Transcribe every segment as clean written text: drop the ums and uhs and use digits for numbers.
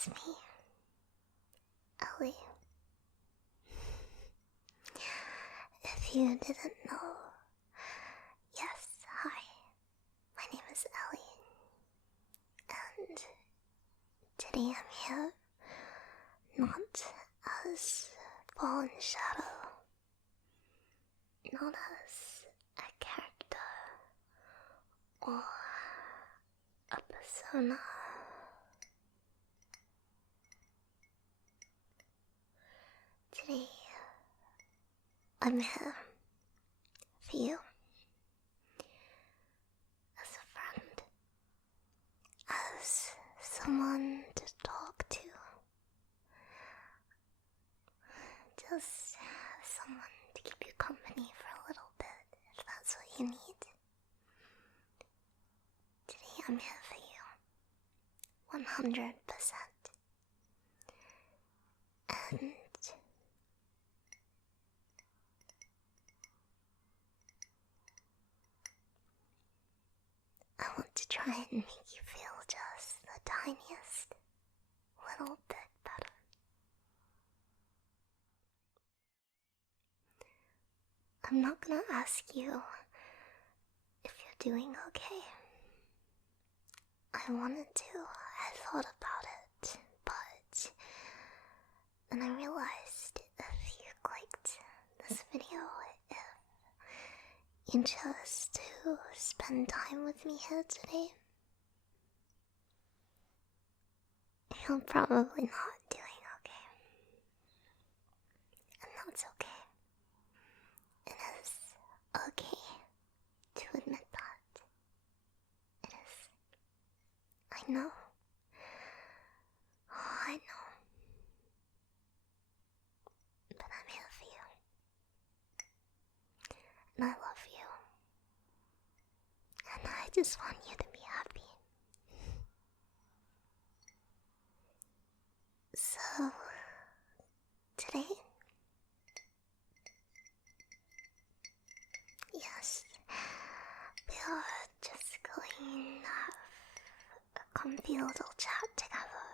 It's me, Ellie. If you didn't know, yes, hi, my name is Ellie, and today I'm here not as Fallen Shadow, not as a character or a persona. Today, I'm here for you as a friend, as someone to talk to, just someone to keep you company for a little bit if that's what you need. Today, I'm here for you, 100%. And I want to try and make you feel just the tiniest little bit better. I'm not gonna ask you if you're doing okay. I wanted to, I thought about it, but then I realized if you liked this video, if you chose to spend time with me here today, you're probably not doing okay. And that's okay. It is okay to admit that. It is. I know. Oh, I know. But I'm here for you. And I love you. And I just want you to be happy. So, today, yes, we are just going to have a comfy little chat together.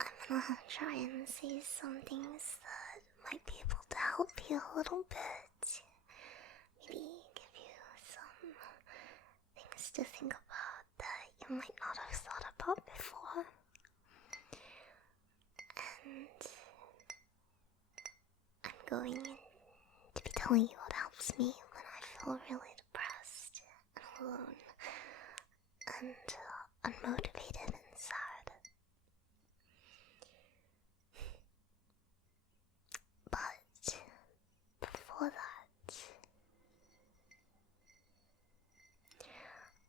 I'm gonna try and say some things that might be able to help you a little bit. Maybe give you some things to think about that you might not have thought about before. And I'm going to be telling you what helps me when I feel really depressed and alone and unmotivated inside. But before that,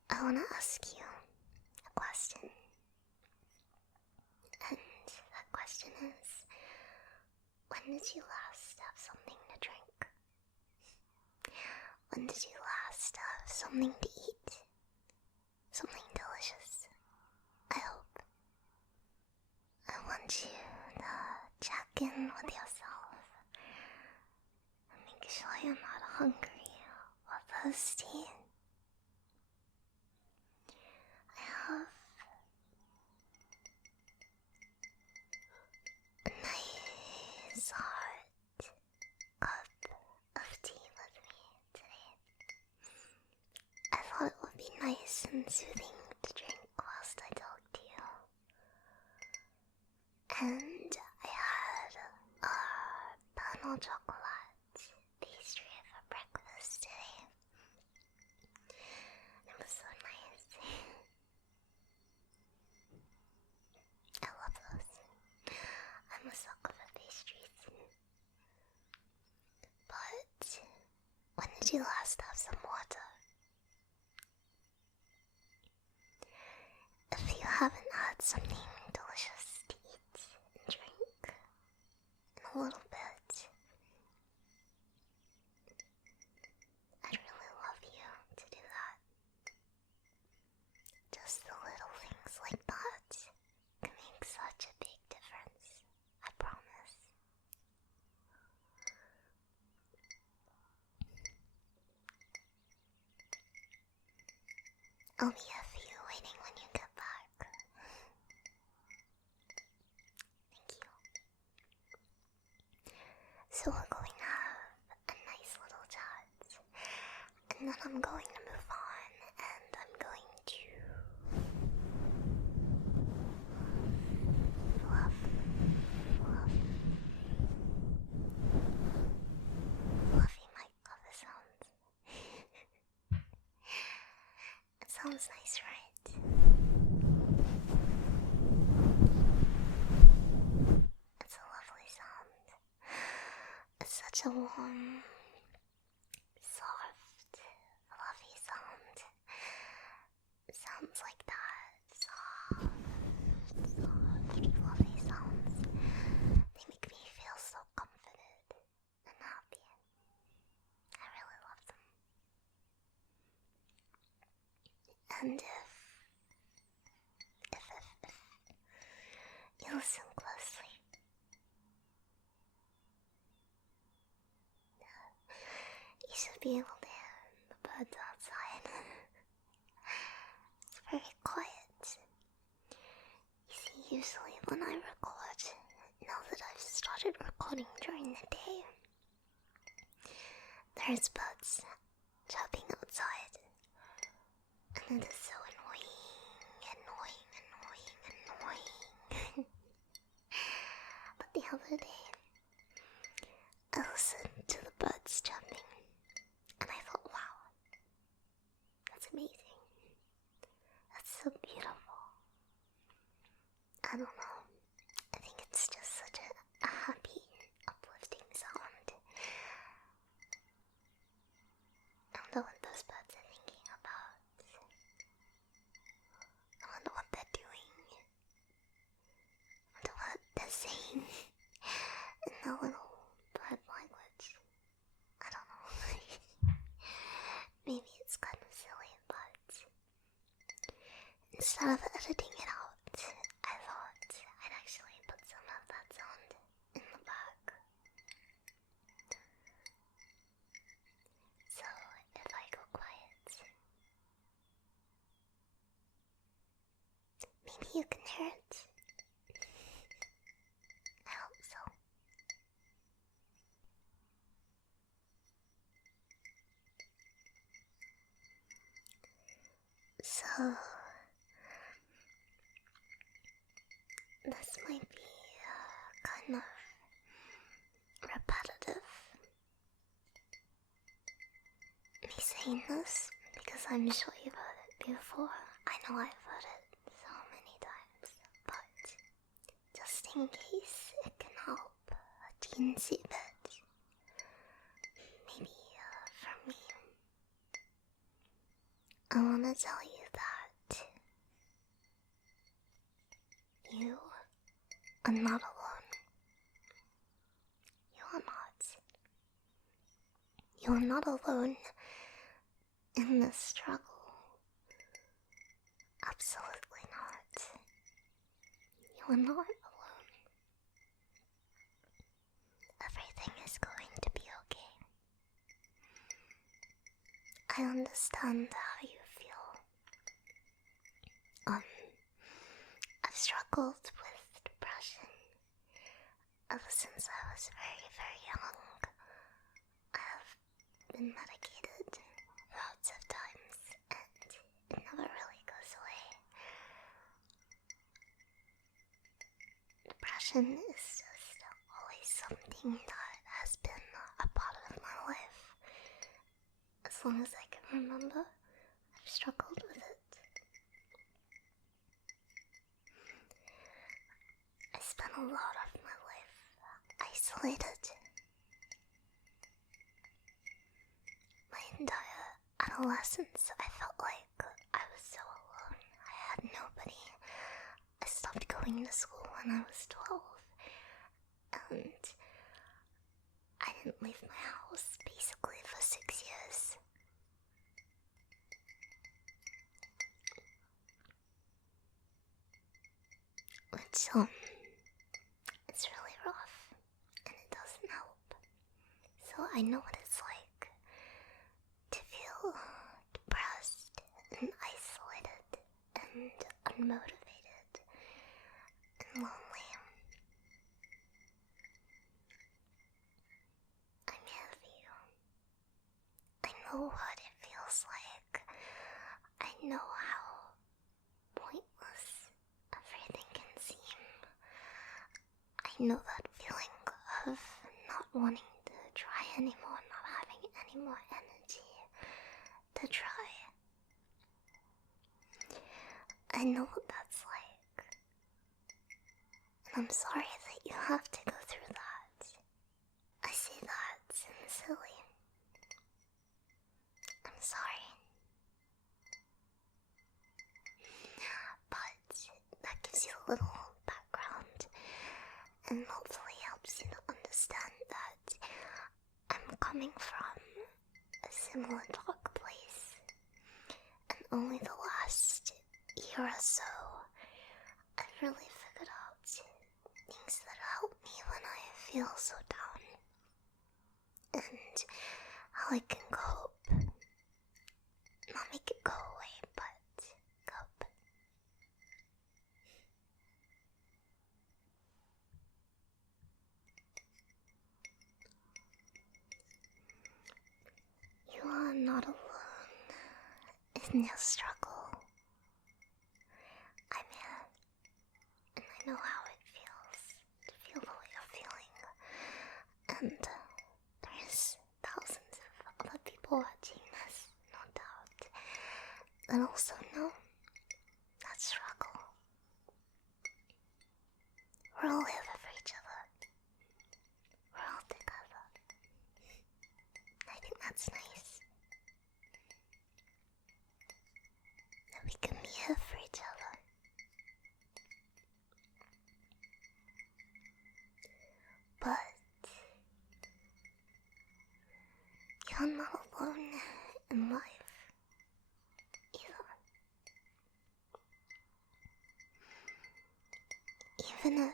I want to ask you a question. And that question is, when did you last have something to drink? When did you last have something to eat? Something delicious, I hope. I want you to check in with yourself and make sure you're not hungry or thirsty. I have a nice hot cup of tea with me today. I thought it would be nice and soothing to drink whilst I talk to you. And I had a panel chocolate pastry for breakfast today. It was so nice. I love those. I'm a sucker for pastries. But when did you last have some water? If you haven't had something delicious to eat and drink in a little bit, I'd really love you to do that. Just the little things like that can make such a big difference, I promise. I'll be here for you waiting when you get back. So we're going to have a nice little chat, and then I'm going to move on, and I'm going to fluff, fluff, fluffy mic cover sounds. It sounds nice, right? It's a lovely sound. It's such a warm, soft, fluffy sound. It sounds like that. Soft, fluffy sounds. They make me feel so comforted and happy. I really love them. And if you listen closely, you should be able to hear the birds outside. It's very quiet. You see, usually when I record, now that I've started recording during the day, there's birds chirping outside. And it is so annoying. But the other day, I listened to the birds chirping, and I thought, wow, that's amazing. That's so beautiful. I don't know. I think it's just such a happy, uplifting sound. I wonder what those birds are thinking about. I wonder what they're doing. I wonder what they're saying in their little bird language. I don't know. Maybe it's kind of silly, but instead of editing it out, I thought I'd actually put some of that sound in the back. So if I go quiet, maybe you can hear it. I hope so. So, this might be kind of repetitive, me saying this, because I'm sure you've heard it before. I know I've heard it so many times, but just in case it can help a teensy bit, maybe for me, I want to tell you that you are not alone. You are not. You are not alone in this struggle. Absolutely not. You are not alone. Everything is going to be okay. I understand how you feel. I've struggled with depression ever since I was very, very young. I have been medicated lots of times, and it never really goes away. Depression is just always something that has been a part of my life. As long as I can remember, I've struggled with it. I spent a lot of my life isolated. My entire adolescence, I felt like I was so alone. I had nobody. I stopped going to school when I was 12, and I didn't leave my house basically for 6 years. Which, it's really rough, and it doesn't help. So I know what it's like to feel depressed and isolated and unmotivated and lonely. know what it feels like. I know how pointless everything can seem. I know that feeling of not wanting to try anymore, not having any more energy to try. I know what that's like. And I'm sorry that you have to go through that. I say that sincerely. I'm sorry. But that gives you a little background and hopefully helps you to understand that I'm coming from a similar dark place. And only the last year or so, I've really figured out things that help me when I feel so down. And how I can cope. Not make it go away, but cope. You are not alone in your struggle. I'm here, and I know how it feels to feel the way you're feeling. And there's thousands of other people watching this, no doubt, that also know that struggle. We're all here for each other. We're all together. I think that's nice. That we can be here for each other. But you're not alone in life either. Even if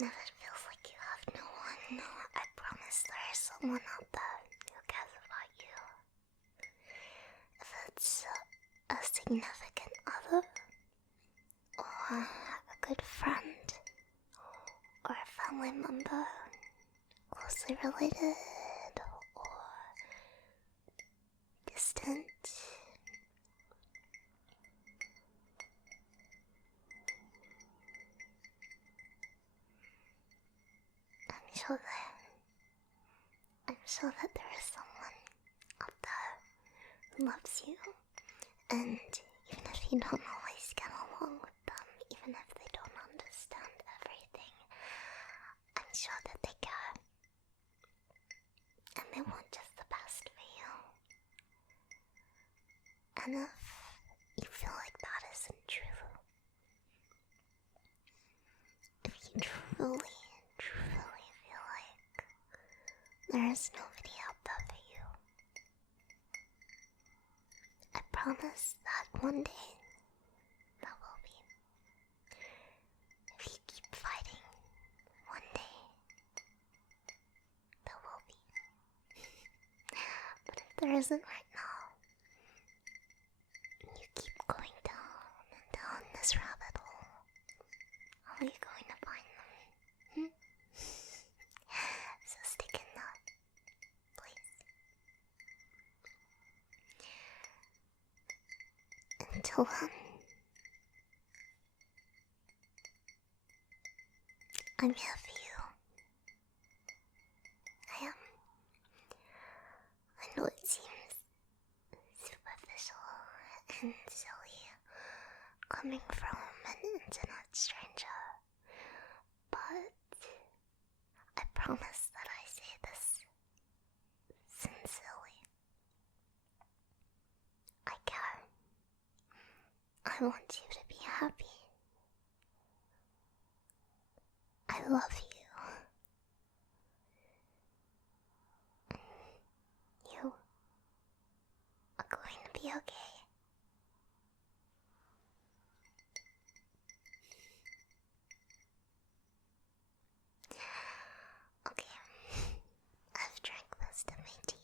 it feels like you have no one, I promise there is someone out there who cares about you. If it's a significant other, or a good friend, or a family member, closely related, or distant. I'm sure that there is someone out there who loves you, and even if you don't always get along with them, even if they don't understand everything, I'm sure that they care, and they want just the best for you. And if you feel like that isn't true, if you truly feel like there is nobody out there for you, I promise that one day there will be. If you keep fighting, one day there will be. But if there isn't right now, you keep going down and down this rabbit hole, how are you going to find them? So stick in that, please. Until then, I'm here for you. I am. I know it seems superficial and silly coming from an internet stranger, but I promise that I say this sincerely. I care. I want you to be happy. I love you. You are going to be okay. Okay, I've drank most of my tea.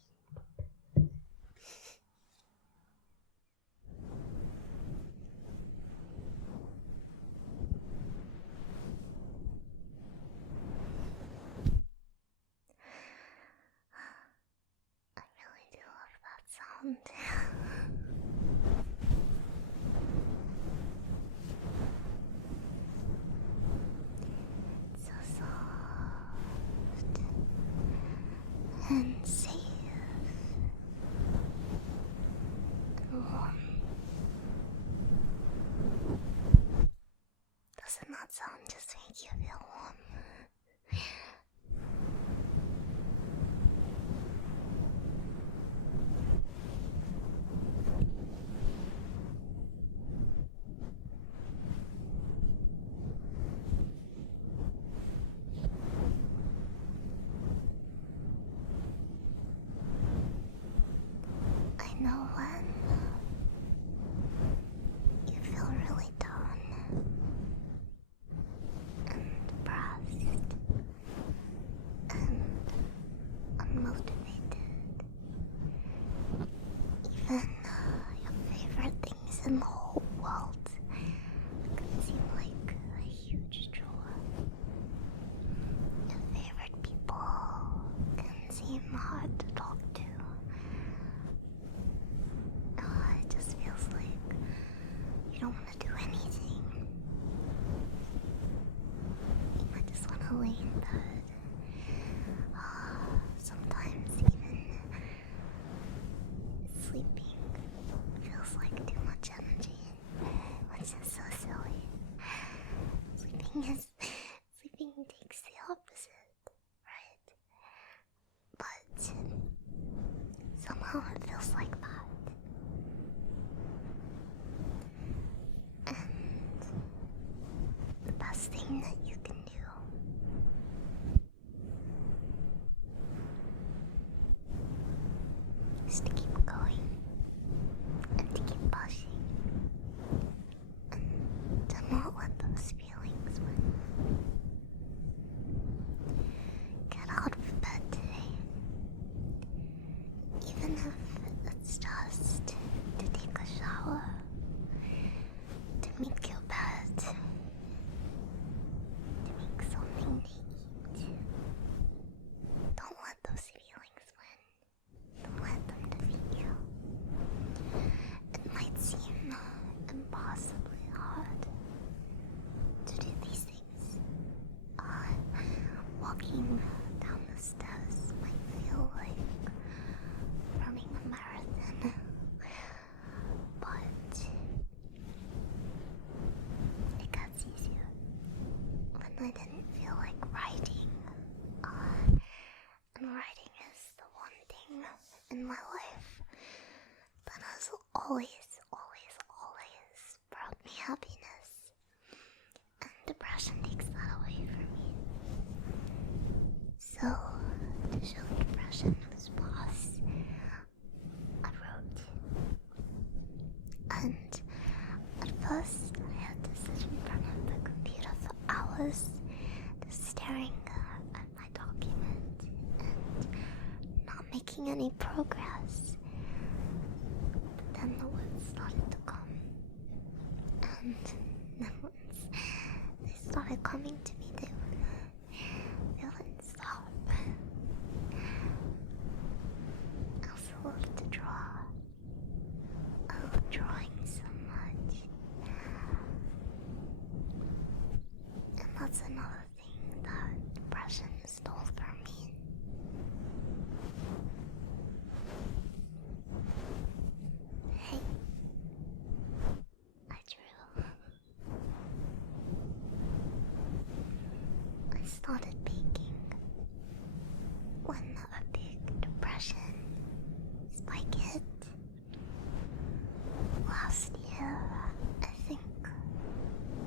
that sound just make you feel warm? I know when you feel really down and depressed and unmotivated. Even your favorite things in the whole world can seem like a huge chore. Your favorite people can seem hard to talk to. It just feels like you don't want to do anything. You might just want to lay in bed. Sometimes even sleeping feels like too much energy, which is so silly. Sleeping takes the opposite, right? But somehow it feels like that. And the best thing that you can do is to keep going and to keep pushing and to not let those feelings win. Get out of bed today, even if it's just to take a shower, to make your bed, to make something to eat. Don't let those feelings win. Don't let them defeat you. It might seem impossibly hard to do these things. Walking down the stairs might feel like running a marathon, but it gets easier. When I didn't feel like writing, and writing is the one thing in my life that has always brought me happiness, and depression takes that away from me. So, to show depression whose boss, I wrote. And at first, I had to sit in front of the computer for hours, just staring at my document and not making any progress. But then the words started to come. And then once they started coming to me, they wouldn't stop. I also love to draw. I love drawing so much. And that's another thing that depression stole from me. Hey, I drew. I started baking when a big depression spike hit last year, I think.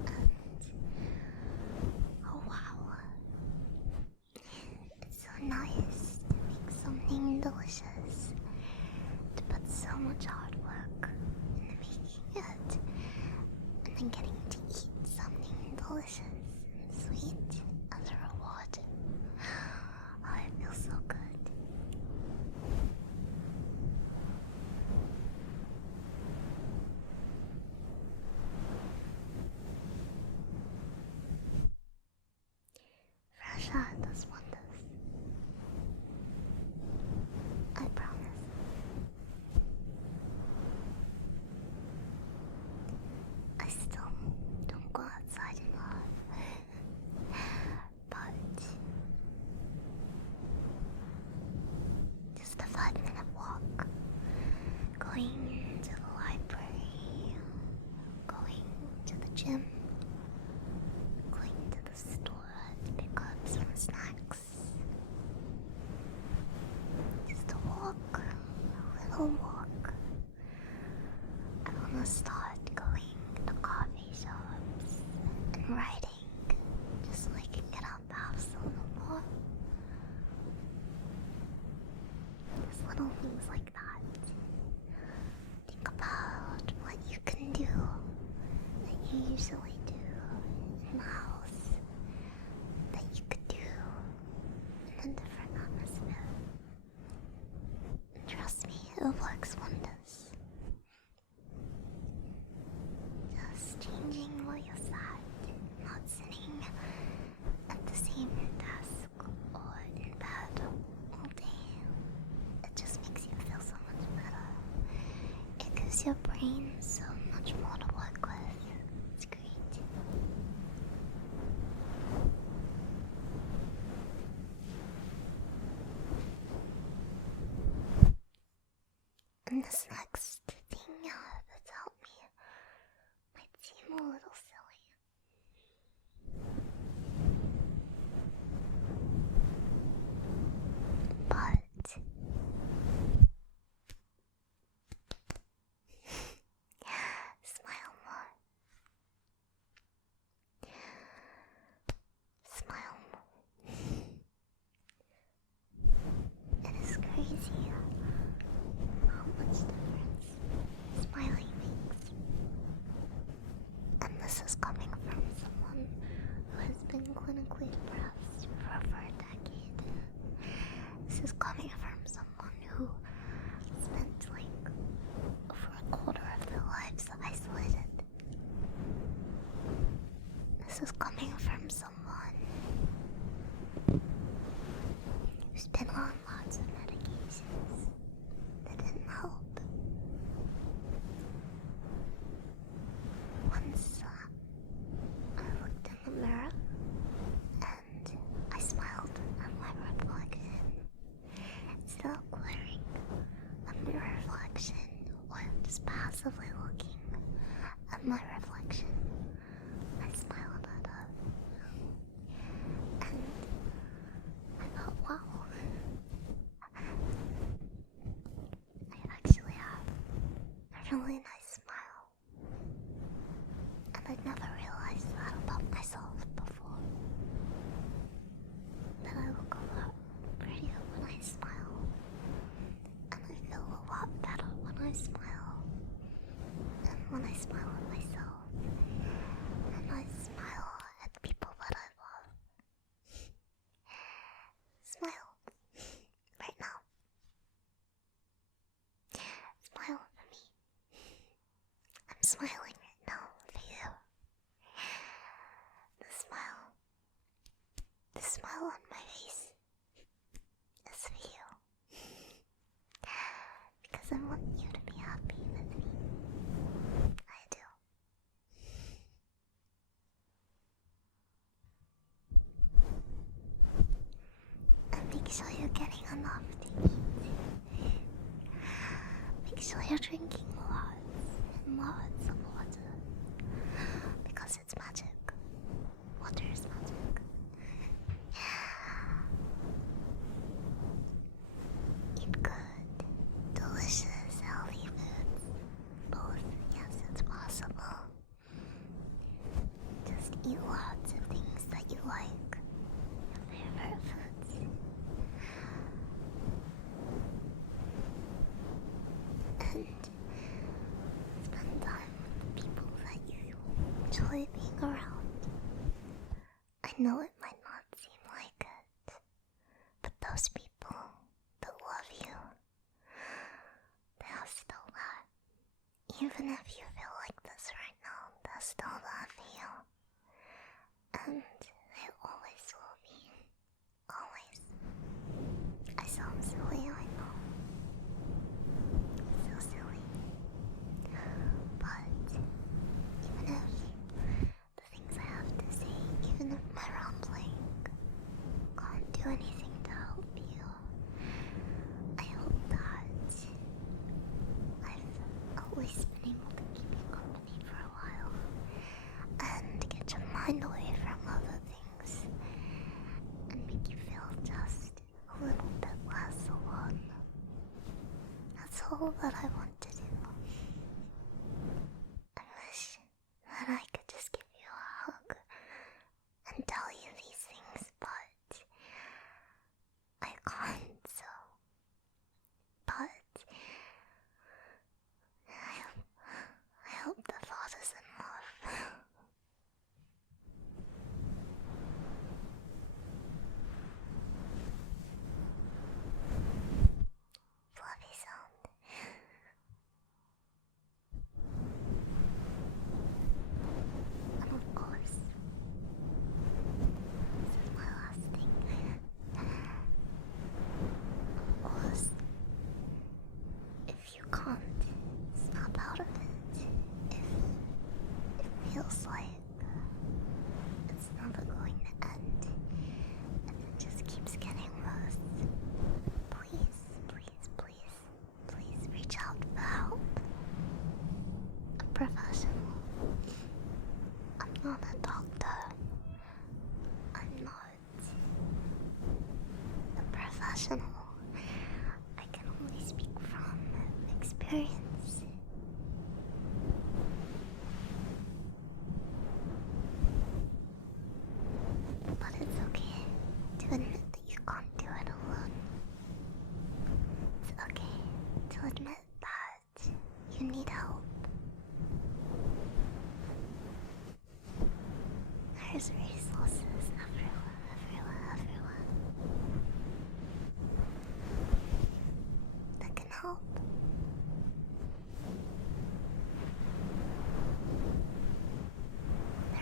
And oh wow, it's so nice to make something delicious, to put so much hard work into making it, and then getting to eat something delicious and sweet as a reward. Oh, it feels so good. Fresh air does wonders. I promise. I still don't go outside enough. writing, just so I can get out the house a little more. Just little things like that. Think about what you can do that you usually do in the house that you could do in a different atmosphere. And trust me, it works wonders. Just changing where you're sat, not sitting at the same desk or in bed all day. It just makes you feel so much better. It gives your brain so much more to work with. It's great. And this next thing that's helped me might seem a little silly. But smile more. Smile more. It is crazy how much difference smiling makes. And this is coming from someone who has been clinically depressed for over a decade. This is coming from someone who spent like over a quarter of their lives isolated. This is coming from someone who's been on lots of medications that didn't help. Once I looked in the mirror and I smiled at my reflection instead of glaring at my reflection or just passively looking at my reflection. I smiled at her and I thought, wow, I actually have a really nice smile. And I'd never realized that about myself before. That I look a lot prettier when I smile. And I feel a lot better when I smile. And when I smile at myself. And I smile at people that I love. Smile. Right now. Smile for me. I'm smiling right now for you. The smile on my face is for you. Because I want you to be happy with me. I do. And make sure you're getting enough to eat. Make sure you're drinking lots and lots of water. Because it's magic. Water is magic. Eat good, delicious, healthy foods. Both, yes, it's possible. Just eat lots of things that you like. Your favorite foods. And spend time with the people that you enjoy being around. I know it might not seem like it, but those people that love you, they are still there. Even if you feel like this right now, they're still there for you. And they always will be. Always. I sound silly, I know. So silly. But even if the things I have to say, even if my rambling can't do anything to help you, I hope that I've at least been able to keep you company for a while and get your mind away from other things and make you feel just a little bit less alone. That's all that I want to do. I wish that I could just give you a hug hurts. But it's okay to admit that you can't do it alone. It's okay to admit that you need help. There's resources everywhere that can help.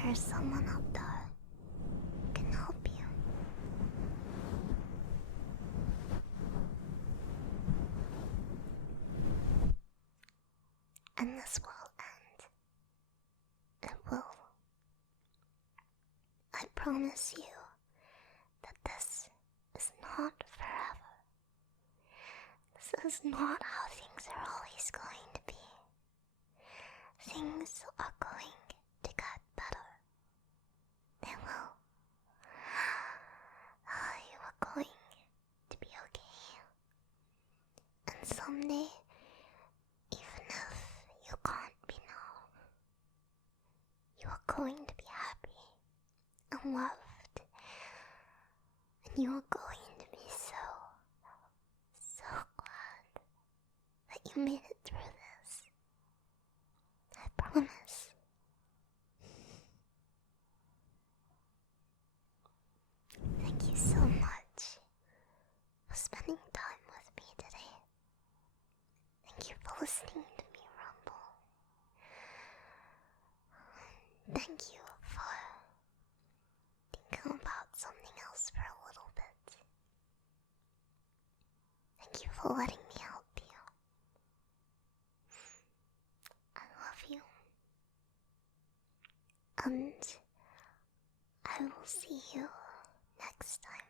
There's someone out there who can help you. And this will end. It will. I promise you that this is not forever. This is not how things are always going to be. Things are going to get better. They will. You are going to be okay. And someday, even if you can't be now, you are going to be happy and loved. And you are going to be so glad that you made it through this. I promise. Thank you so much for spending time with me today. Thank you for listening to me rumble. Thank you for thinking about something else for a little bit. Thank you for letting me help you. I love you. And I will see you next time.